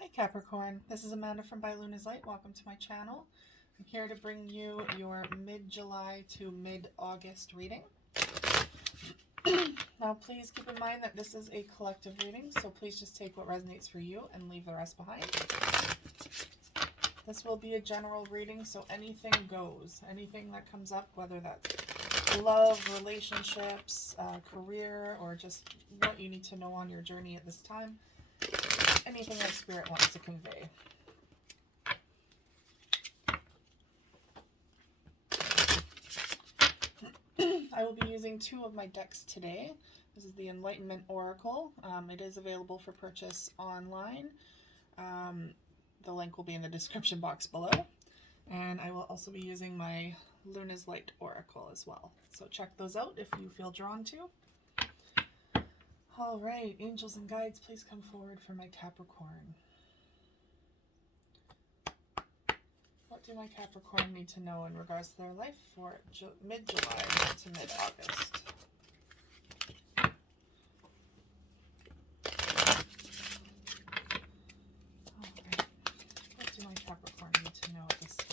Hi Capricorn, this is Amanda from By Luna's Light. Welcome to my channel. I'm here to bring you your mid-July to mid-August reading. Now please keep in mind that this is a collective reading, so please just take what resonates for you and leave the rest behind. This will be a general reading, so anything goes. Anything that comes up, whether that's love, relationships, career, or just what you need to know on your journey at this time. Anything that Spirit wants to convey. I will be using two of my decks today. This is the Enlightenment Oracle. It is available for purchase online. The link will be in the description box below. And I will also be using my Luna's Light Oracle as well. So check those out if you feel drawn to. All right, angels and guides, please come forward for my Capricorn. What do my Capricorn need to know in regards to their life for mid-July to mid-August? All right, what do my Capricorn need to know at this time?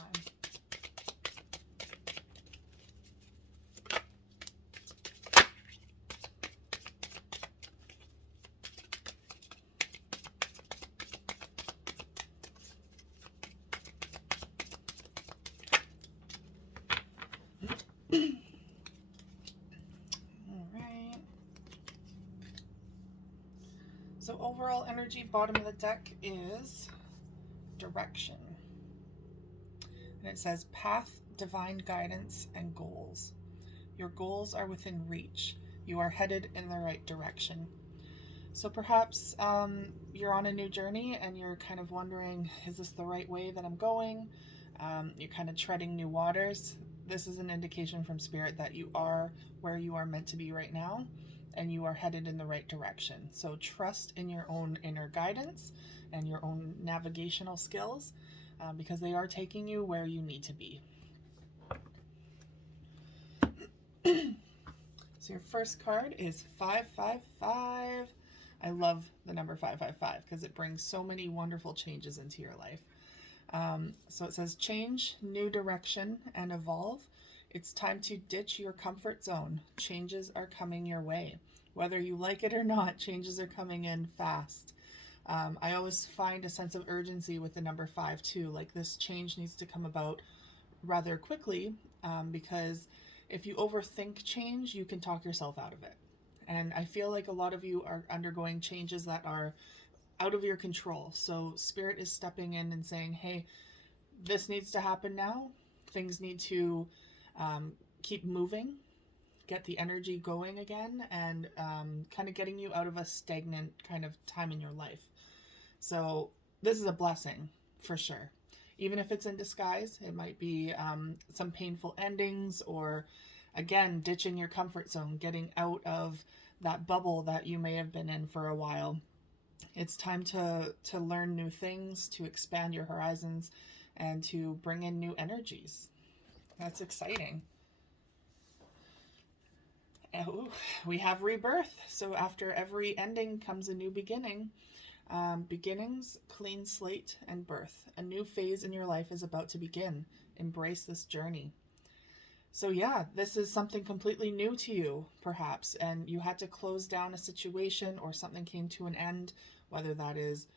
Alright. So overall energy, bottom of the deck is direction. And it says path, divine guidance, and goals. Your goals are within reach. You are headed in the right direction. So perhaps you're on a new journey and you're kind of wondering, is this the right way that I'm going? You're kind of treading new waters. This is an indication from Spirit that you are where you are meant to be right now and you are headed in the right direction. So trust in your own inner guidance and your own navigational skills because they are taking you where you need to be. So your first card is 555. I love the number 555 because it brings so many wonderful changes into your life. So it says change, new direction, and evolve. It's time to ditch your comfort zone. Changes are coming your way. Whether you like it or not, changes are coming in fast. I always find a sense of urgency with the number 5 too. Like this change needs to come about rather quickly because if you overthink change, you can talk yourself out of it. And I feel like a lot of you are undergoing changes that are out of your control. So Spirit is stepping in and saying, hey, this needs to happen now. Things need to keep moving, get the energy going again, and kind of getting you out of a stagnant kind of time in your life. So this is a blessing for sure. Even if it's in disguise, it might be some painful endings or, again, ditching your comfort zone, getting out of that bubble that you may have been in for a while. It's time to learn new things, to expand your horizons, and to bring in new energies. That's exciting. Oh, we have rebirth. So after every ending comes a new beginning. Beginnings, clean slate, and birth. A new phase in your life is about to begin. Embrace this journey. So yeah, this is something completely new to you, perhaps, and you had to close down a situation or something came to an end, whether that is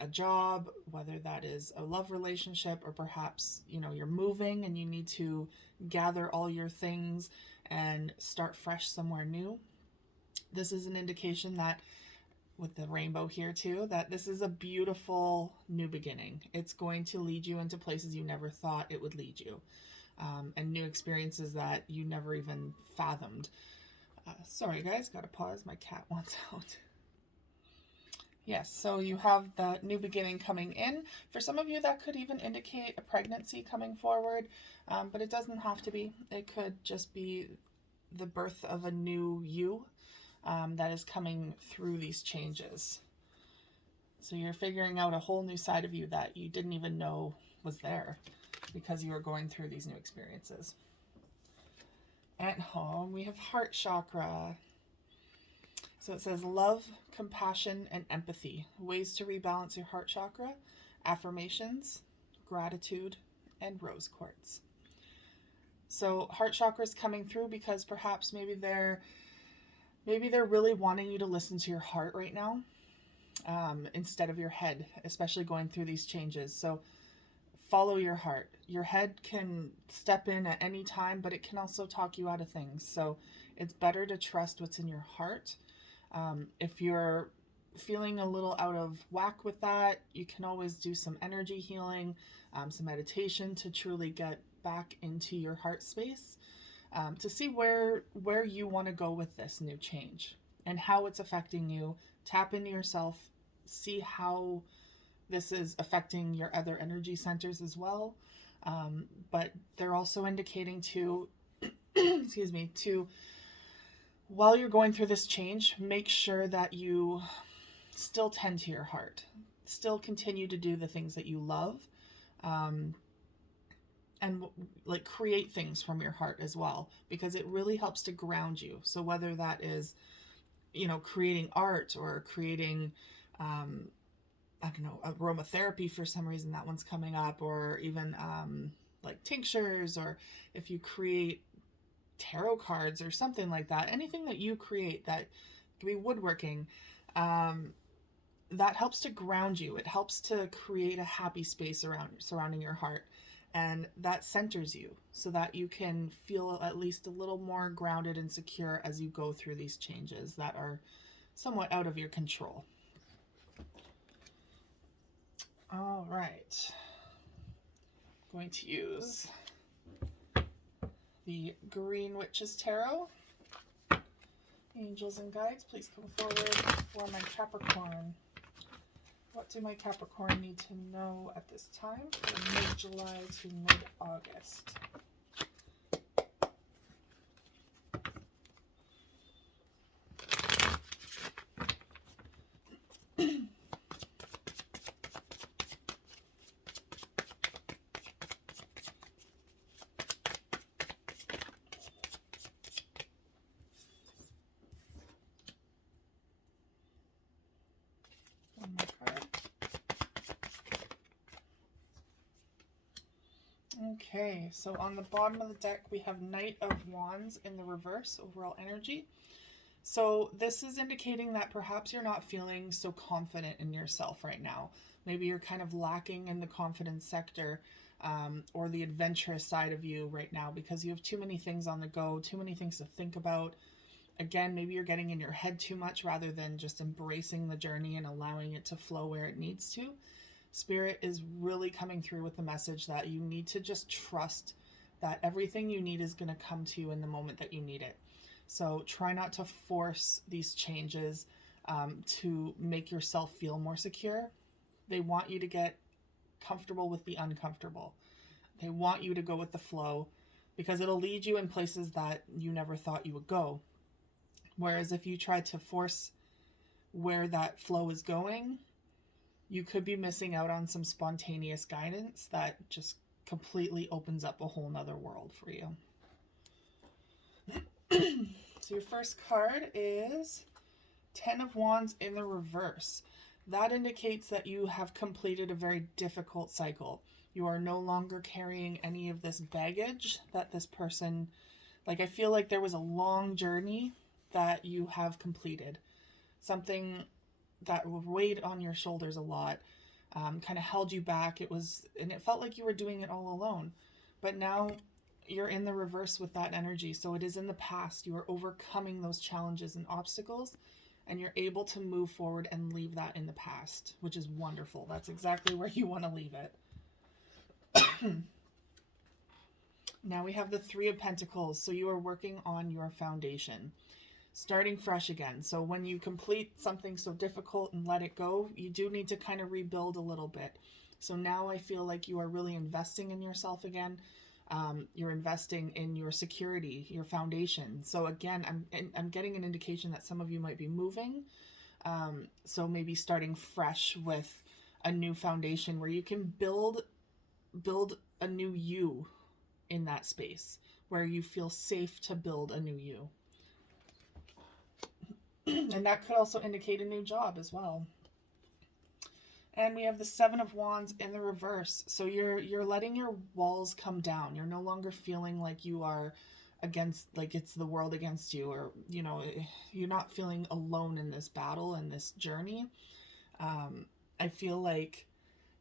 a job, whether that is a love relationship, or perhaps, you know, you're moving and you need to gather all your things and start fresh somewhere new. This is an indication that with the rainbow here too, that this is a beautiful new beginning. It's going to lead you into places you never thought it would lead you, and new experiences that you never even fathomed. Sorry guys, gotta pause, my cat wants out. Yes, so you have the new beginning coming in. For some of you, that could even indicate a pregnancy coming forward, but it doesn't have to be. It could just be the birth of a new you that is coming through these changes. So you're figuring out a whole new side of you that you didn't even know was there because you were going through these new experiences. At home, we have heart chakra. So it says love, compassion, and empathy. Ways to rebalance your heart chakra, affirmations, gratitude, and rose quartz. So heart chakra is coming through because perhaps maybe they're really wanting you to listen to your heart right now, instead of your head, especially going through these changes. So follow your heart. Your head can step in at any time, but it can also talk you out of things. So it's better to trust what's in your heart. If you're feeling a little out of whack with that, you can always do some energy healing, some meditation to truly get back into your heart space, to see where you want to go with this new change and how it's affecting you. Tap into yourself, see how this is affecting your other energy centers as well. But they're also indicating to, excuse me, to, while you're going through this change, make sure that you still tend to your heart, still continue to do the things that you love, and like create things from your heart as well, because it really helps to ground you. So whether that is, creating art or creating, I don't know, aromatherapy for some reason, that one's coming up, or even like tinctures, or if you create tarot cards or something like that, anything that you create, that could be woodworking, that helps to ground you. It helps to create a happy space surrounding your heart, and that centers you so that you can feel at least a little more grounded and secure as you go through these changes that are somewhat out of your control. All right, going to use the Green Witch's Tarot. Angels and guides, please come forward for my Capricorn. What do my Capricorn need to know at this time from mid-July to mid-August? One more card. Okay, so on the bottom of the deck, we have Knight of Wands in the reverse, overall energy. So this is indicating that perhaps you're not feeling so confident in yourself right now. Maybe you're kind of lacking in the confidence sector, or the adventurous side of you right now, because you have too many things on the go, too many things to think about. Again, maybe you're getting in your head too much rather than just embracing the journey and allowing it to flow where it needs to. Spirit is really coming through with the message that you need to just trust that everything you need is going to come to you in the moment that you need it. So try not to force these changes to make yourself feel more secure. They want you to get comfortable with the uncomfortable. They want you to go with the flow, because it'll lead you in places that you never thought you would go. Whereas if you try to force where that flow is going, you could be missing out on some spontaneous guidance that just completely opens up a whole nother world for you. So your first card is Ten of Wands in the reverse. That indicates that you have completed a very difficult cycle. You are no longer carrying any of this baggage that this person, I feel like there was a long journey that you have completed. Something that weighed on your shoulders a lot, kind of held you back. And it felt like you were doing it all alone. But now you're in the reverse with that energy. So it is in the past. You are overcoming those challenges and obstacles, and you're able to move forward and leave that in the past, which is wonderful. That's exactly where you want to leave it. Now we have the Three of Pentacles. So you are working on your foundation, starting fresh again. So when you complete something so difficult and let it go, you do need to kind of rebuild a little bit. So now I feel like you are really investing in yourself again. You're investing in your security, your foundation. So again, I'm getting an indication that some of you might be moving. So maybe starting fresh with a new foundation where you can build a new you in that space where you feel safe to build a new you. And that could also indicate a new job as well. And we have the Seven of Wands in the reverse. So you're letting your walls come down. You're no longer feeling like you are against, like it's the world against you, or you're not feeling alone in this battle and this journey. I feel like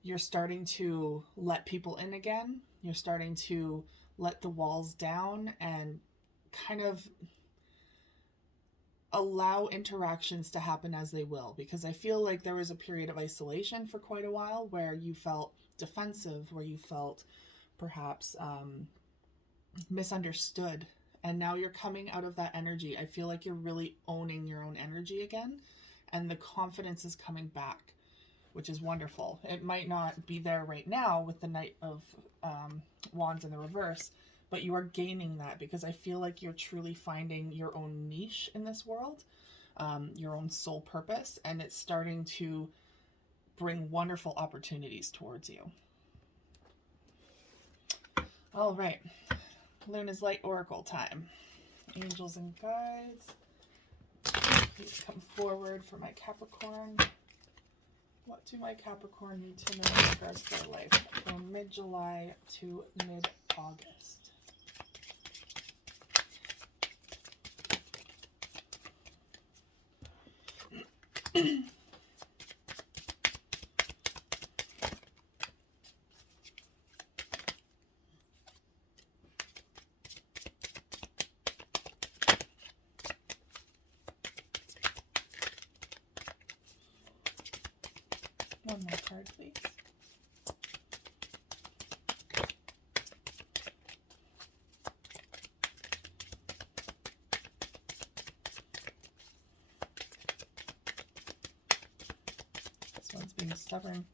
you're starting to let people in again. You're starting to let the walls down and kind of allow interactions to happen as they will, because I feel like there was a period of isolation for quite a while where you felt defensive, where you felt perhaps misunderstood, and now you're coming out of that energy. I feel like you're really owning your own energy again, and the confidence is coming back, which is wonderful. It might not be there right now with the Knight of Wands in the reverse, but you are gaining that, because I feel like you're truly finding your own niche in this world, your own soul purpose, and it's starting to bring wonderful opportunities towards you. All right, Luna's Light Oracle time. Angels and guides, please come forward for my Capricorn. What do my Capricorn need to know in regards to their life from mid-July to mid-August? One more card, please. This one's being stubborn.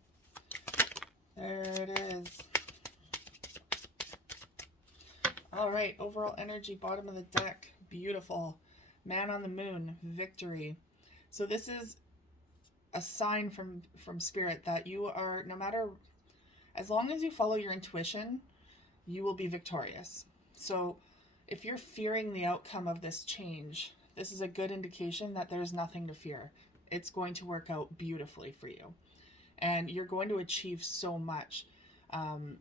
There it is. All right, overall energy, bottom of the deck. Beautiful. Man on the moon, victory. So this is a sign from Spirit that you are, no matter, as long as you follow your intuition, you will be victorious. So if you're fearing the outcome of this change, this is a good indication that there's nothing to fear. It's going to work out beautifully for you, and you're going to achieve so much. And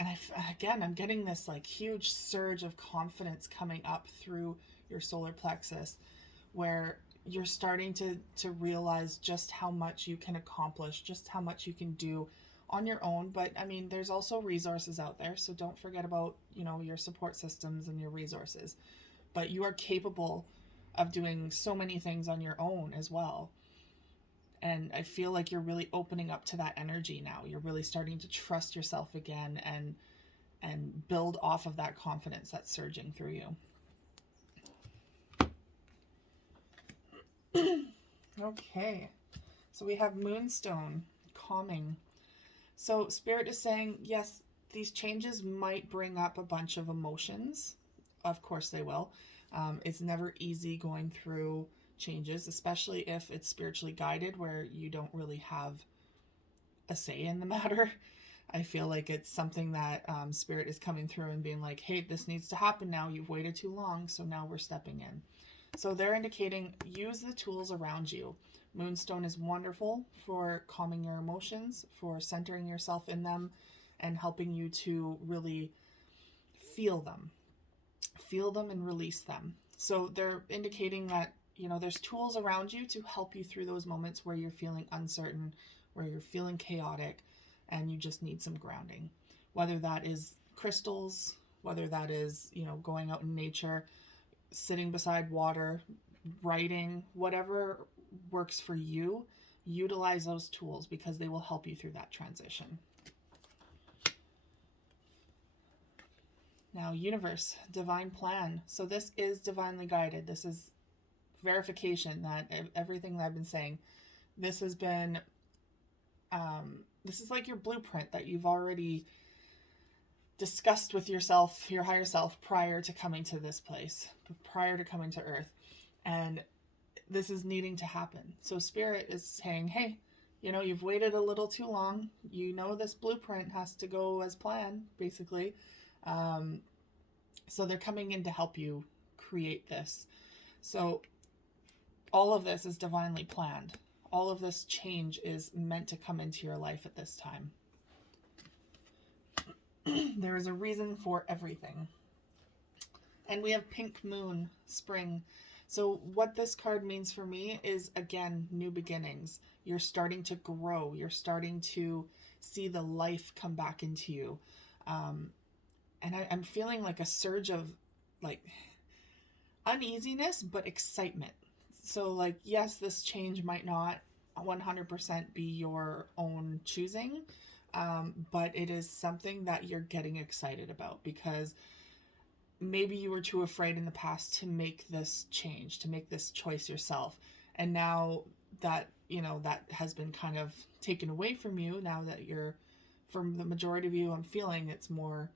I'm getting this like huge surge of confidence coming up through your solar plexus, where you're starting to realize just how much you can accomplish, just how much you can do on your own. But I mean, there's also resources out there, so don't forget about, your support systems and your resources. But you are capable of doing so many things on your own as well. And I feel like you're really opening up to that energy now. You're really starting to trust yourself again and build off of that confidence that's surging through you. Okay, so we have Moonstone, calming. So Spirit is saying, yes, these changes might bring up a bunch of emotions. Of course they will. It's never easy going through changes, especially if it's spiritually guided, where you don't really have a say in the matter. I feel like it's something that Spirit is coming through and being like, hey, this needs to happen now. You've waited too long, so now we're stepping in. So they're indicating use the tools around you. Moonstone is wonderful for calming your emotions, for centering yourself in them, and helping you to really feel them and release them. So they're indicating that, there's tools around you to help you through those moments where you're feeling uncertain, where you're feeling chaotic, and you just need some grounding. Whether that is crystals, whether that is, going out in nature, sitting beside water, writing, whatever works for you, utilize those tools because they will help you through that transition. Now, universe, divine plan. So this is divinely guided. This is verification that everything that I've been saying, this has been, this is like your blueprint that you've already discussed with yourself, your higher self, prior to coming to this place, prior to coming to Earth. And this is needing to happen. So Spirit is saying, hey, you've waited a little too long. This blueprint has to go as planned, basically. So they're coming in to help you create this. So all of this is divinely planned. All of this change is meant to come into your life at this time. There is a reason for everything. And we have pink moon, spring. So what this card means for me is, again, new beginnings. You're starting to grow. You're starting to see the life come back into you. And I'm feeling like a surge of like uneasiness, but excitement. So like, yes, this change might not 100% be your own choosing, but it is something that you're getting excited about because maybe you were too afraid in the past to make this change, to make this choice yourself. And now that, that has been kind of taken away from you, now that from the majority of you, I'm feeling it's more,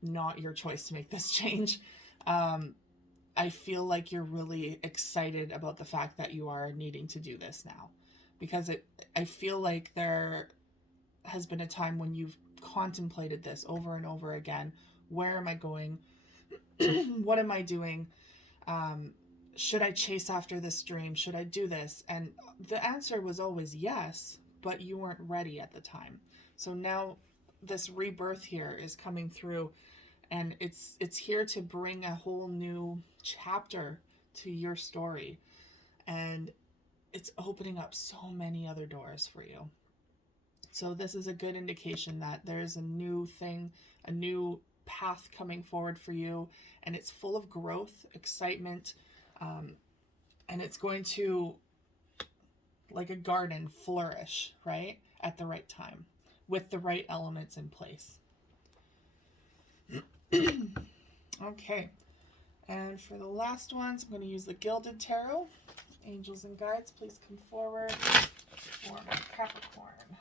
not your choice to make this change. I feel like you're really excited about the fact that you are needing to do this now, because I feel like there has been a time when you've contemplated this over and over again. Where am I going? What am I doing? Should I chase after this dream? Should I do this? And the answer was always yes, but you weren't ready at the time. So now this rebirth here is coming through, and it's here to bring a whole new chapter to your story. And it's opening up so many other doors for you. So this is a good indication that there's a new thing, a new path coming forward for you, and it's full of growth, excitement, and it's going to, like a garden, flourish, right, at the right time with the right elements in place. Okay, and for the last ones, I'm going to use the Gilded Tarot. Angels and guides, please come forward for my Capricorn.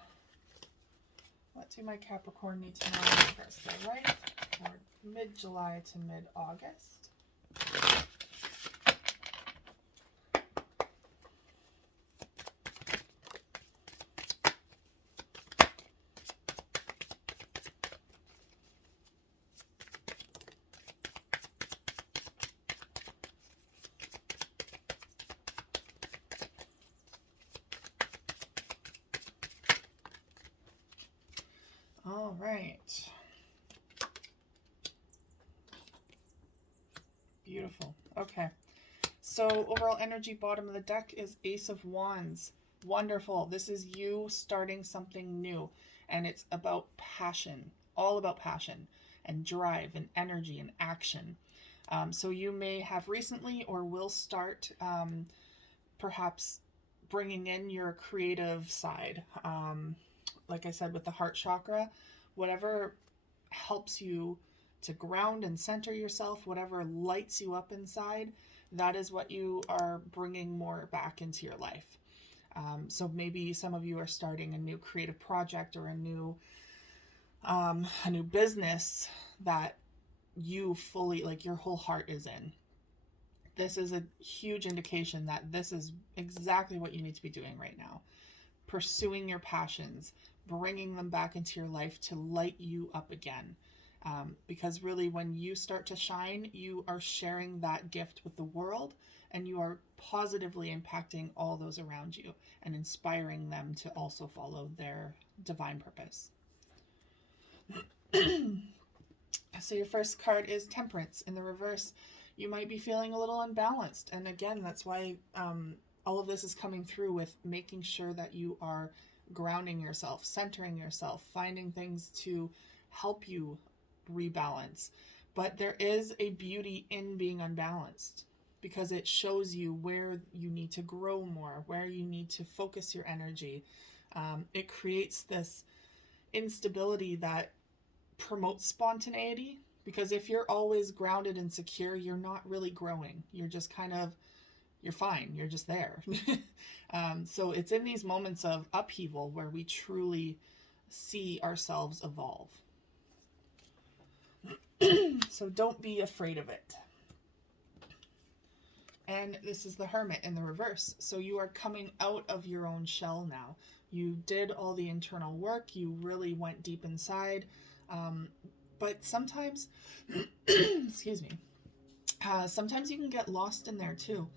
What do my Capricorn need to know first? Their life for mid-July to mid-August. All right. Beautiful. Okay. So overall energy, bottom of the deck is Ace of Wands. Wonderful. This is you starting something new, and it's about passion, all about passion and drive and energy and action. So you may have recently or will start perhaps bringing in your creative side. Like I said, with the heart chakra, whatever helps you to ground and center yourself, whatever lights you up inside, that is what you are bringing more back into your life. So maybe some of you are starting a new creative project or a new business that you fully, like your whole heart is in. This is a huge indication that this is exactly what you need to be doing right now. Pursuing your passions, bringing them back into your life to light you up again. Because really, when you start to shine, you are sharing that gift with the world, and you are positively impacting all those around you and inspiring them to also follow their divine purpose. So your first card is Temperance. In the reverse, you might be feeling a little unbalanced. And again, that's why all of this is coming through with making sure that you are grounding yourself, centering yourself, finding things to help you rebalance. But there is a beauty in being unbalanced, because it shows you where you need to grow more, where you need to focus your energy. It creates this instability that promotes spontaneity, because if you're always grounded and secure, you're not really growing. You're just kind of, you're fine. You're just there. So it's in these moments of upheaval where we truly see ourselves evolve. So don't be afraid of it. And this is the Hermit in the reverse. So you are coming out of your own shell now. You did all the internal work. You really went deep inside. But sometimes, excuse me, sometimes you can get lost in there too.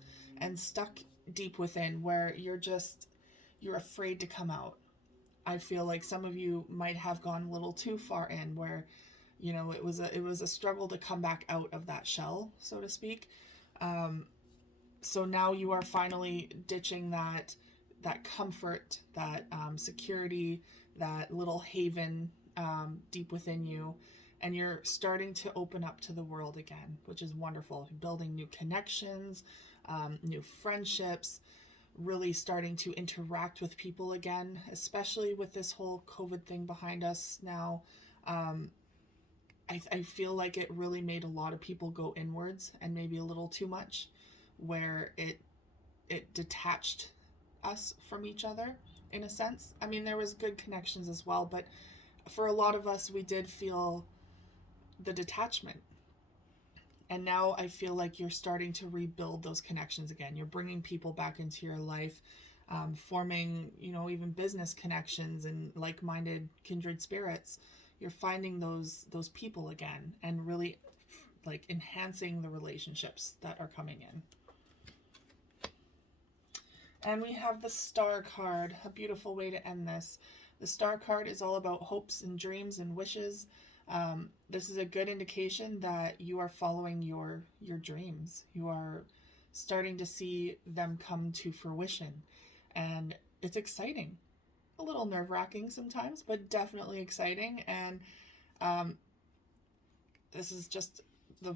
and stuck deep within where you're afraid to come out. I feel like some of you might have gone a little too far in where, it was a struggle to come back out of that shell, so to speak. So now you are finally ditching that comfort, that security, that little haven deep within you, and you're starting to open up to the world again, which is wonderful. Building new connections, new friendships, really starting to interact with people again, especially with this whole COVID thing behind us now. I feel like it really made a lot of people go inwards, and maybe a little too much, where it detached us from each other in a sense. I mean, there was good connections as well, but for a lot of us, we did feel the detachment. And now I feel like you're starting to rebuild those connections again. You're bringing people back into your life, forming, even business connections and like-minded kindred spirits. You're finding those people again and really like enhancing the relationships that are coming in. And we have the Star card, a beautiful way to end this. The Star card is all about hopes and dreams and wishes. This is a good indication that you are following your dreams. You are starting to see them come to fruition. And it's exciting. A little nerve-wracking sometimes, but definitely exciting. And this is just the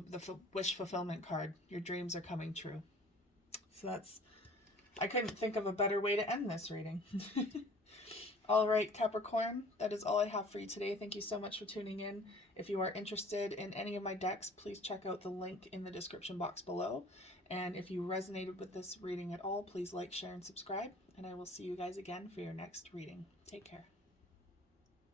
wish fulfillment card. Your dreams are coming true. So I couldn't think of a better way to end this reading. All right, Capricorn, that is all I have for you today. Thank you so much for tuning in. If you are interested in any of my decks, please check out the link in the description box below. And if you resonated with this reading at all, please like, share, and subscribe. And I will see you guys again for your next reading. Take care.